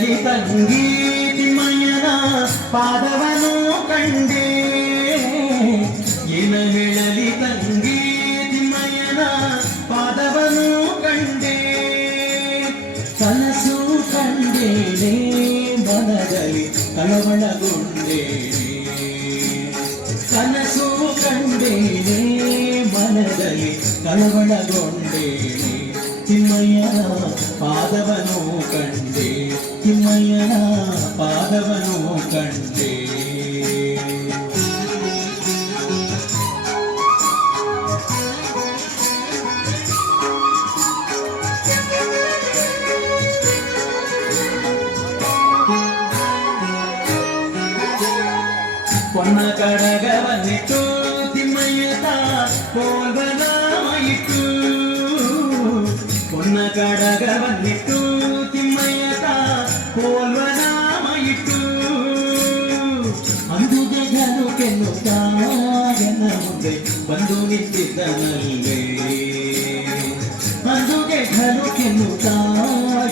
ಹೇಳಲಿ ತಂಗಿ ತಿಮ್ಮಯ್ಯನ ಪಾದವನು ಕಂಡೆ ಏನ ಹೇಳಲಿ ತಂಗಿ ತಿಮ್ಮಯ್ಯನ ಪಾದವನು ಕಂಡೆ ಕನಸು ಕಂಡೇನೆ ಮನದಲ್ಲಿ ಕಳವಳಗೊಂಡೇನೆ ಕನಸು ಕಂಡೇನೆ ಮನದಲ್ಲಿ ಕಳವಳಗೊಂಡೇನೆ ತಿಮ್ಮಯ್ಯನ ಪಾದವನು ಕಂಡೆ ತಿಮ್ಮಯ್ಯನ ಪಾದವನು ಕಂಡೆ பொன்ன கடகவன்னிಟ್ಟು ತಿಮ್ಮಯ್ಯತ ಕೋಲ್ವನಾಯಿತು பொன்ன கடகವನ್ನಿಟ್ಟು ತಿಮ್ಮಯ್ಯತ ಕೋಲ್ವನಾಯಿತು ಅಂದು ಜಗನು ಕೆನ್ನುತ್ತಾ ಎನ್ನ ಮುಂದೆ ಬಂದು ನಿಂತಿದ್ದನಲ್ಲೇ ಅಂದು ಜಗನು ಕೆನ್ನುತ್ತಾ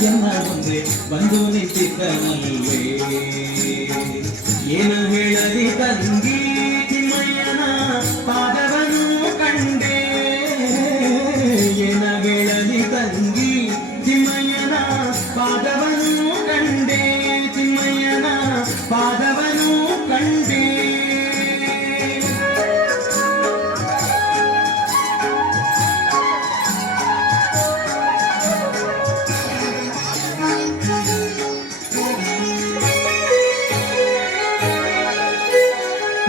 ಎನ್ನ ಮುಂದೆ ಬಂದು ನಿಂತಿದ್ದನಲ್ಲೇ ಏನ ಹೇಳಲಿ ತಂಗಿ ತಿಮ್ಮಯ್ಯನ ಪಾದವನು ಕಂಡೆ ಏನ ಹೇಳಲಿ ತಂಗಿ ತಿಮ್ಮಯ್ಯನ ಪಾದವನು ಕಂಡೆ ತಿಮ್ಮಯ್ಯನ ಪಾದವನು ಕಂಡೆ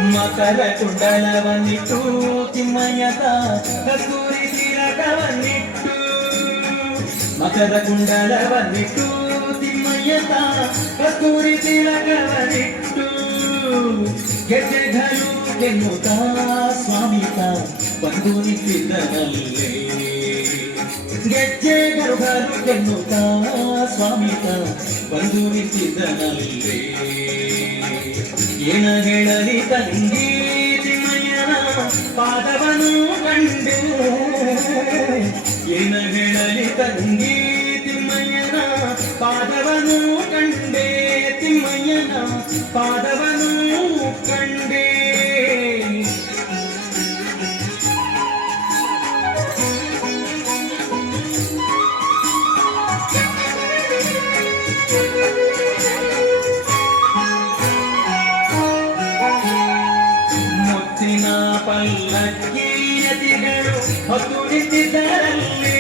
ಮಕರ ಕುಂಡಲವನ್ನಿಟ್ಟು ತಿಮ್ಮಯ್ಯತ ಕಸ್ತೂರಿ ತಿಲಕವನ್ನಿಟ್ಟು ಮಕರ ಕುಂಡಲವನ್ನಿಟ್ಟು ತಿಮ್ಮಯ್ಯತ ಕಸ್ತೂರಿ ತಿಲಕವನ್ನಿಟ್ಟು ಗೆಜ್ಜೆಗಳು ಕೆನ್ನುತ್ತಾ ಸ್ವಾಮಿತ ಬಂದು ನಿಂತಿದ್ದನಲ್ಲೇ ಗೆಜ್ಜೆಗಳು ಕೆನ್ನುತ್ತಾ ಸ್ವಾಮಿತ ಬಂದು ನಿಂತಿದ್ದನಲ್ಲೇ ಏನ ಹೇಳಲಿ ತಂಗಿ ತಿಮ್ಮಯ್ಯನ ಪಾದವನು ಕಂಡೆ ಏನ ಹೇಳಲಿ ತಂಗಿ ತಿಮ್ಮಯ್ಯನ ಪಾದವನು ಕಂಡೆ ತಿಮ್ಮಯ್ಯನ ಪಾದವನು ಕಂಡೆ ಪಲ್ಲಕ್ಕಿಯತಿಗಳು ಹೊತ್ತು ನಿಂತಿದ್ದರಲ್ಲೇ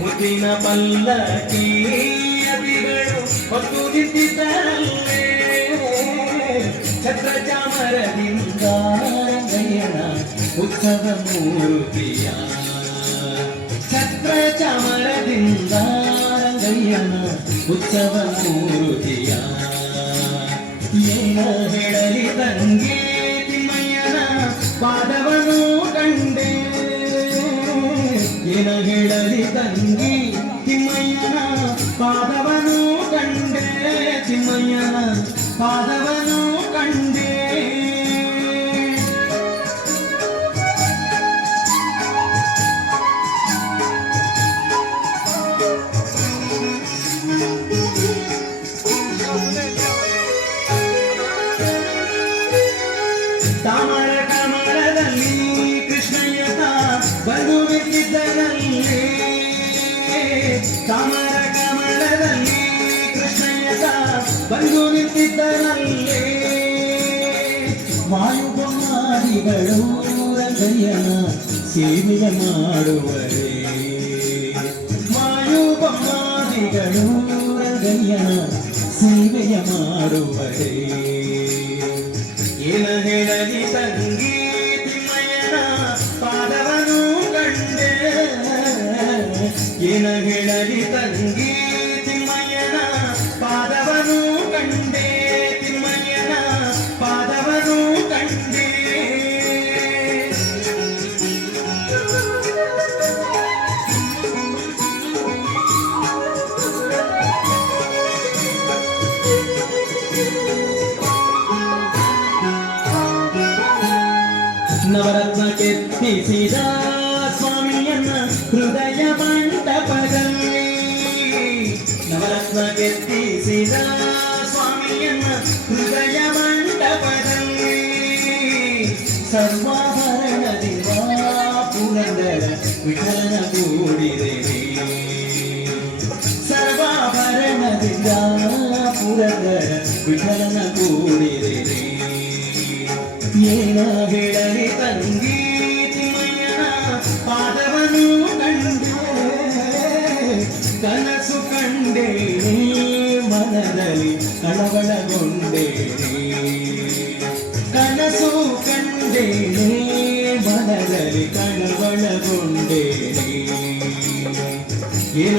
ಮುದ್ದಿನ ಪಲ್ಲಕ್ಕಿಯತಿಗಳು ಹೊತ್ತು ನಿಂತಿದ್ದರಲ್ಲೇ ಛತ್ರ ಚಾಮರದಿಂದ ರಂಗಯ್ಯನ ಉತ್ಸವ ಮೂರ್ತಿಯ ಛತ್ರ ಚಾಮರದಿಂದ ರಂಗಯ್ಯನ ಉತ್ಸವ ಮೂರ್ತಿಯ ಏನ ಹೇಳಲಿ ತಂಗಿ ಪಾದವನು ಕಂಡೆ ಏನ ಹೇಳಲಿ ತಂಗಿ ತಿಮ್ಮಯ್ಯನ ಪಾದವನು ಕಂಡೆ ತಿಮ್ಮಯ್ಯನ ಪಾದವನು ಕಂಡೆ ತಾಮರ ಕಮಲದಲ್ಲಿ ಕೃಷ್ಣಯ್ಯತ ಬಂದು ನಿಂತಿದ್ದನಲ್ಲೇ ತಾಮರ ಕಮಲದಲ್ಲಿ ಕೃಷ್ಣಯ್ಯತ ಬಂದು ನಿಂತಿದ್ದನಲ್ಲೇ ವಾಯುಬೊಮ್ಮಾದಿಗಳು ರಂಗಯ್ಯನ ಸೇವೆಯ ಮಾಡುವರೇ ವಾಯುಬೊಮ್ಮಾದಿಗಳು ರಂಗಯ್ಯನ ಸೇವೆಯ ಮಾಡುವರೇ ಏನ ಹೇಳಲಿ ತಂಗಿ ತಿಮ್ಮಯ್ಯನ ಪಾದವನು ಕಂಡೆ ಏನ ಹೇಳಲಿ ತಂಗಿ ತಿಮ್ಮಯ್ಯನ ಪಾದವನು ಕಂಡೆ ತಿಮ್ಮಯ್ಯನ ಪಾದವನು ಕಂಡೆ ನವರತ್ನ ಕೆತ್ತಿಸಿದ ಸ್ವಾಮಿಯನ್ನ ಹೃದಯ ಮಂಟಪದಲ್ಲಿ ನವರತ್ನ ನೆಲೆಸಿದ ಸ್ವಾಮಿಯನ್ನ ಹೃದಯ ಮಂಟಪದಲ್ಲಿ ಸರ್ವಾಭರಣದಿಂದ ಪುರಂದರ ವಿಠಲನ ಕೂಡಿದೆ ಸರ್ವಾಭರಣದಿಂದ ಪುರಂದರ ವಿಠಲನ ಕೂಡಿದೆ ಏನ ಹೇಳಲಿ ತಂಗಿ ತಿಮ್ಮಯ್ಯನ ಪಾದವನು ಕಂಡೆ ಕನಸು ಕಂಡೆ ಮನದಲ್ಲಿ ಕಳವಳಗೊಂಡೆ ಕನಸು ಕಂಡೆ ಮನದಲ್ಲಿ ಕಳವಳಗೊಂಡೆ ಏನ